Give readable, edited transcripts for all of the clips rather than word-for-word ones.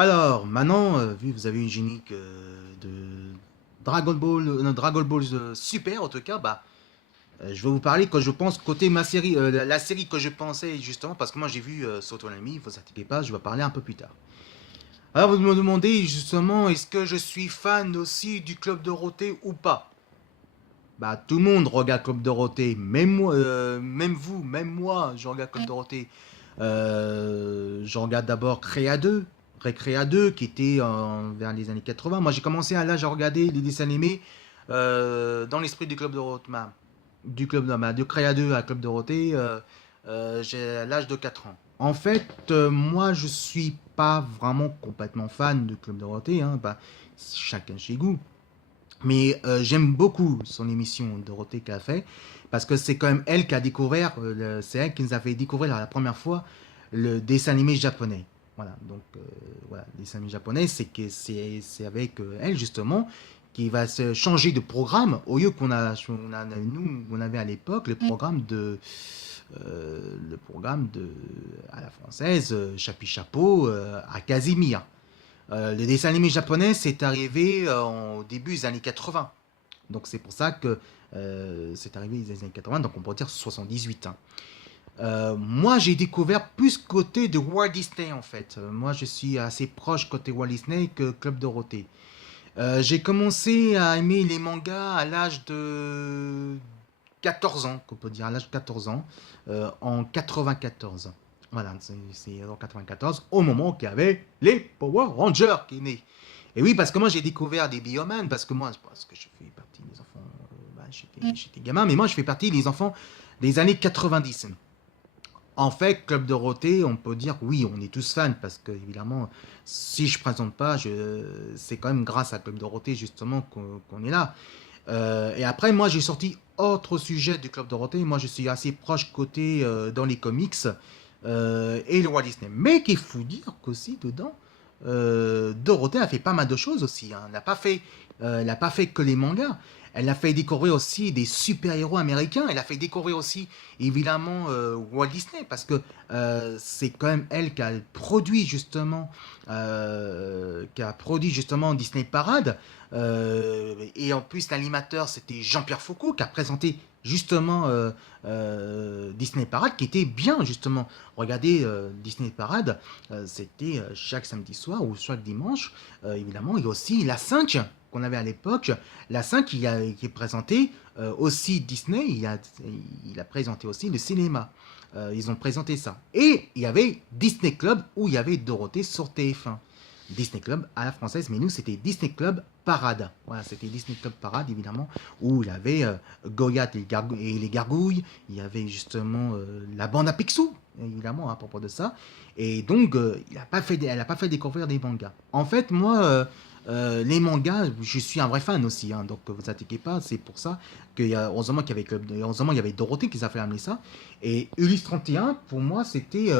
Alors, maintenant, vu que vous avez une génique de Dragon Ball, non, Dragon Ball Super, en tout cas, je vais vous parler quand je pense côté ma série, la série que je pensais justement, parce que moi j'ai vu Soto Lamy, vous inquiétez pas, je vais parler un peu plus tard. Alors, vous me demandez justement, est-ce que je suis fan aussi du Club Dorothée ou pas? Bah, tout le monde regarde Club Dorothée, même moi, même vous, même moi, je regarde Club Dorothée. Je regarde d'abord Créa 2, Récréa 2, qui était vers les années 80. Moi, j'ai commencé à l'âge à regarder les dessins animés dans l'esprit du Club Dorothée, du Club de Créa 2 à Club Dorothée, j'ai à l'âge de 4 ans. En fait, moi, je suis pas vraiment complètement fan de Club Dorothée, hein, chacun chez goût. Mais j'aime beaucoup son émission Dorothée qu'elle a fait parce que c'est quand même elle qui a découvert, c'est elle qui nous a fait découvrir la première fois le dessin animé japonais. Voilà, donc voilà, le dessin animé japonais, c'est avec elle justement qui va se changer de programme au lieu nous on avait à l'époque le programme de à la française Chapi Chapeau à Casimir. Le dessin animé japonais, c'est arrivé au début des années 80. Donc c'est pour ça que c'est arrivé des années 80, donc on pourrait dire 78. Hein. Moi, j'ai découvert plus côté de Walt Disney en fait. Moi, je suis assez proche côté Walt Disney que Club Dorothée. J'ai commencé à aimer les mangas à l'âge de 14 ans, qu'on peut dire, à l'âge de 14 ans, en 94. Voilà, c'est en 94, au moment qu'il y avait les Power Rangers qui est né. Et oui, parce que moi j'ai découvert des Bioman, parce que je fais partie des enfants, j'étais gamin, mais moi je fais partie des enfants des années 90. En fait, Club Dorothée, on peut dire oui, on est tous fans parce que évidemment, si je présente pas, c'est quand même grâce à Club Dorothée justement qu'on est là. Et après, moi, j'ai sorti autre sujet du Club Dorothée. Moi, je suis assez proche côté dans les comics et le Walt Disney. Mais qu'il faut dire qu'aussi dedans, Dorothée a fait pas mal de choses aussi. Hein. Elle n'a pas fait que les mangas. Elle a fait découvrir aussi des super-héros américains. Elle a fait découvrir aussi, évidemment, Walt Disney, parce que c'est quand même elle qui a produit justement Disney Parade. Et en plus, l'animateur, c'était Jean-Pierre Foucault, qui a présenté justement Disney Parade, qui était bien, justement. Regardez Disney Parade, c'était chaque samedi soir ou chaque dimanche, évidemment. Il y a aussi la 5 qu'on avait à l'époque, la 5 qui est présentée aussi Disney, il a présenté aussi le cinéma. Ils ont présenté ça. Et il y avait Disney Club où il y avait Dorothée sur TF1. Disney Club à la française, mais nous c'était Disney Club Parade. Voilà, c'était Disney Club Parade évidemment, où il y avait Goliath et les gargouilles, il y avait justement la bande à Picsou, évidemment à propos de ça. Et donc elle a pas fait découvrir des mangas. En fait, moi, les mangas, je suis un vrai fan aussi, hein, donc vous inquiétez pas, c'est pour ça heureusement heureusement il y avait Dorothée qui a fait amener ça. Et Ulysse 31, pour moi, c'était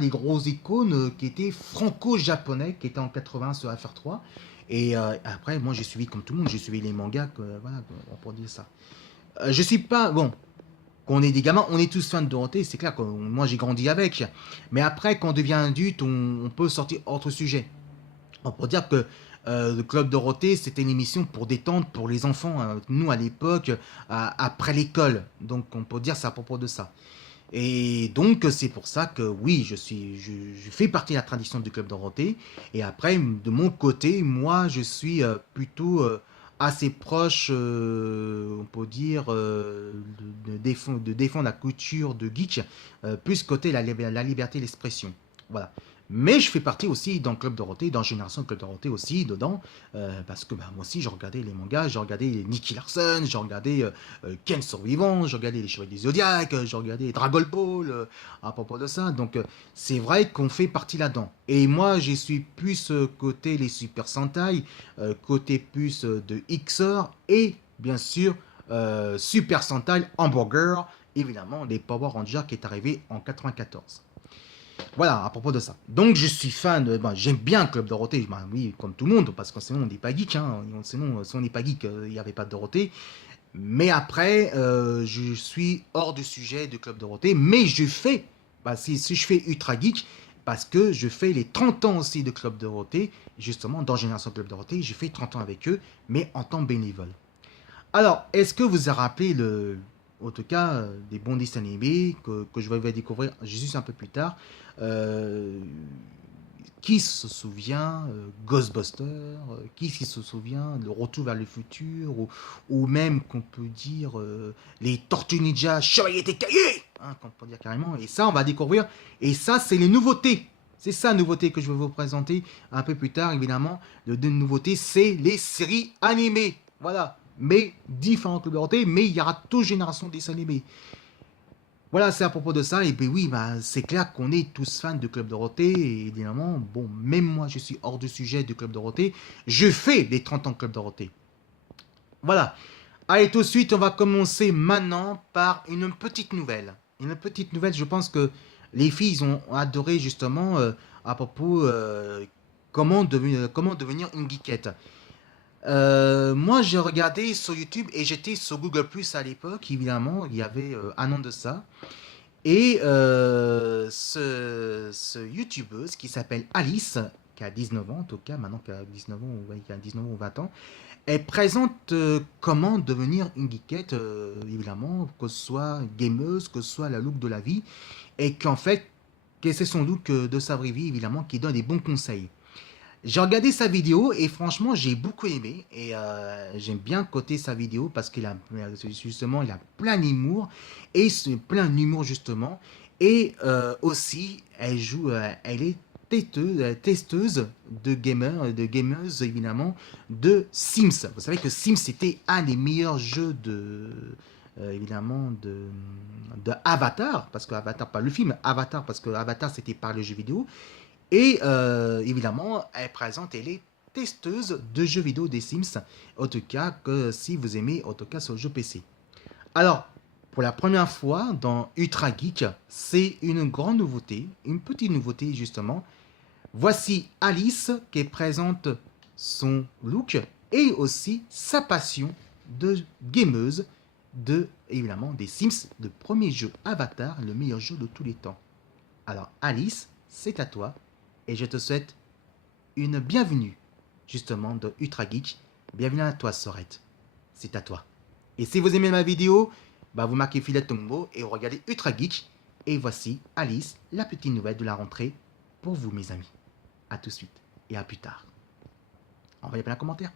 les grosses icônes qui étaient franco-japonais, qui étaient en 80 sur FR3. Et après, moi, j'ai suivi, comme tout le monde, j'ai suivi les mangas, voilà, on pourrait dire ça. Je suis pas, bon, quand on est des gamins, on est tous fans de Dorothée, c'est clair, moi j'ai grandi avec. Mais après, quand on devient adulte, on peut sortir autre sujet. On peut dire que le Club Dorothée, c'était une émission pour détendre pour les enfants, hein. Nous, à l'époque, après l'école. Donc, on peut dire ça à propos de ça. Et donc, c'est pour ça que oui, je fais partie de la tradition du Club Dorothée. Et après, de mon côté, moi, je suis plutôt assez proche, on peut dire, de défendre la culture de geek, plus côté la liberté d'expression. Voilà. Mais je fais partie aussi dans le Club Dorothée, dans Génération Club Dorothée aussi, dedans, parce que moi aussi, j'ai regardé les mangas, j'ai regardé Nicky Larson, j'ai regardé Ken Survivant, j'ai regardé les Chevaliers du Zodiac, j'ai regardé Dragon Ball à propos de ça. Donc c'est vrai qu'on fait partie là-dedans. Et moi, je suis plus côté les Super Sentai, côté plus de Xer et bien sûr Super Sentai Hamburger, évidemment les Power Rangers qui est arrivé en 94. Voilà, à propos de ça. Donc, je suis fan, j'aime bien Club Dorothée, oui, comme tout le monde, parce que sinon, on n'est pas geek, hein. Sinon, si on n'est pas geek, il n'y avait pas de Dorothée. Mais après, je suis hors du sujet de Club Dorothée, mais si je fais Ultra Geek, parce que je fais les 30 ans aussi de Club Dorothée, justement, dans Génération Club Dorothée, je fais 30 ans avec eux, mais en tant que bénévole. Alors, est-ce que vous avez rappelé en tout cas, des bons dessins animés que je vais découvrir juste un peu plus tard? Euh, qui se souvient Ghostbusters, qui se souvient Le Retour vers le futur, ou même qu'on peut dire les Tortues Ninja Chevalier des Cahiers, hein, qu'on peut dire carrément. Et ça, on va découvrir. Et ça, c'est les nouveautés. C'est ça, nouveauté que je vais vous présenter un peu plus tard, évidemment. Le deux nouveautés, c'est les séries animées. Voilà. Mais différentes nouveautés, mais il y aura toute génération de dessins animés. Voilà, c'est à propos de ça. Et puis oui, bah, c'est clair qu'on est tous fans de Club Dorothée. Et évidemment, bon, même moi, je suis hors du sujet du Club Dorothée. Je fais les 30 ans de Club Dorothée. Voilà. Allez, tout de suite, on va commencer maintenant par une petite nouvelle. Une petite nouvelle, je pense que les filles ont adoré justement à propos comment devenir une geekette. Moi, j'ai regardé sur YouTube et j'étais sur Google Plus à l'époque, évidemment, il y avait un an de ça. Et ce YouTubeuse qui s'appelle Alice, qui a 19 ans en tout cas, maintenant qu'elle a 19 ans, ouais, qui a 19 ans ou 20 ans, elle présente comment devenir une geekette, évidemment, que ce soit gameuse, que ce soit la look de la vie, et qu'en fait, que c'est son look de sa vraie vie, évidemment, qui donne des bons conseils. J'ai regardé sa vidéo et franchement j'ai beaucoup aimé et j'aime bien côté sa vidéo parce qu'il a justement il a plein d'humour et c'est plein d'humour justement et aussi elle est testeuse de gameuse évidemment de Sims. Vous savez que Sims c'était un des meilleurs jeux de évidemment de Avatar parce que Avatar pas le film Avatar parce que Avatar c'était par le jeu vidéo et évidemment, elle est testeuse de jeux vidéo des Sims, en tout cas que si vous aimez, en tout cas sur le jeu PC. Alors, pour la première fois dans Ultra Geek, c'est une grande nouveauté, une petite nouveauté justement. Voici Alice qui présente son look et aussi sa passion de gameuse de, évidemment, des Sims, le premier jeu Avatar, le meilleur jeu de tous les temps. Alors Alice, c'est à toi et je te souhaite une bienvenue justement de Ultra Geek. Bienvenue à toi Sorette, c'est à toi. Et si vous aimez ma vidéo, bah vous marquez Filet Tombo et vous regardez Ultra Geek. Et voici Alice, la petite nouvelle de la rentrée pour vous mes amis. A tout de suite et à plus tard. Envoyez plein de commentaires.